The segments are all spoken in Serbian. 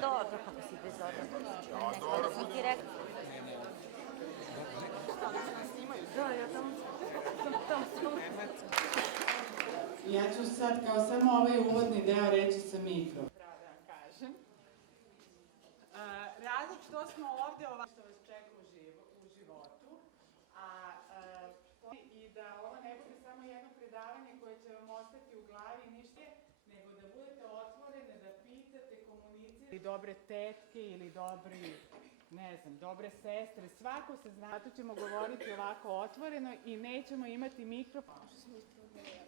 dobro, kako si bezobrazan. Dobro, sam ti rekao. Da, ja tamo. Ja ću sad kao samo ovaj uvodni deo reći sa mikro. Pravo da vam kažem. Razlog što smo ovde ovako što vas čeka u životu, i da ovo ne bude samo jedno predavanje koje će vam ostati u glavi ništa, nego da budete otvorene, da pitate, komunicirate, dobre tetke ili dobri, ne znam, dobre sestre, svako se zna. Zato ćemo govoriti ovako otvoreno i nećemo imati mikrofon.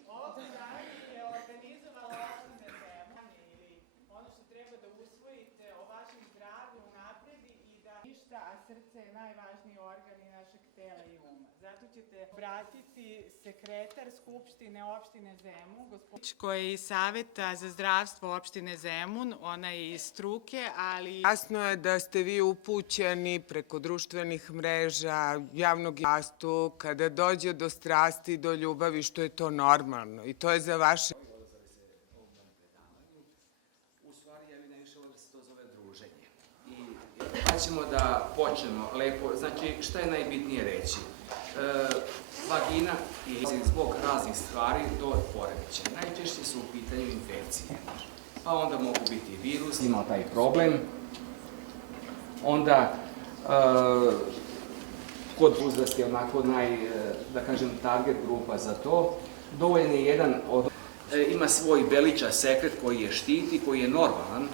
Ovo predavanje je organizovala opština Zemun ili ono što treba da usvojite o vašem zdravlju unapredi i da ništa, a srce je najvažniji organ i našeg tela i uma. Zato ćete obratiti sekretar Skupštine opštine Zemun, gospodin koji je iz Saveta za zdravstvo opštine Zemun, ona je iz struke, ali... Jasno je da ste vi upućeni preko društvenih mreža, javnog jastu, kada dođe do strasti, do ljubavi, što je to normalno i to je za vaše... U stvari, ja bih najviše ovo da se to zove druženje. I ćemo da počnemo lepo, znači šta je najbitnije reći? Vagina i zbog raznih stvari do poremeća. Najčešće su u pitanju infekcije. Pa onda mogu biti virus, imao taj problem. Onda kod uzrast je onako da kažem, target grupa za to. Dovoljen je jedan od... Ima svoj beliča sekret koji je štiti, koji je normalan,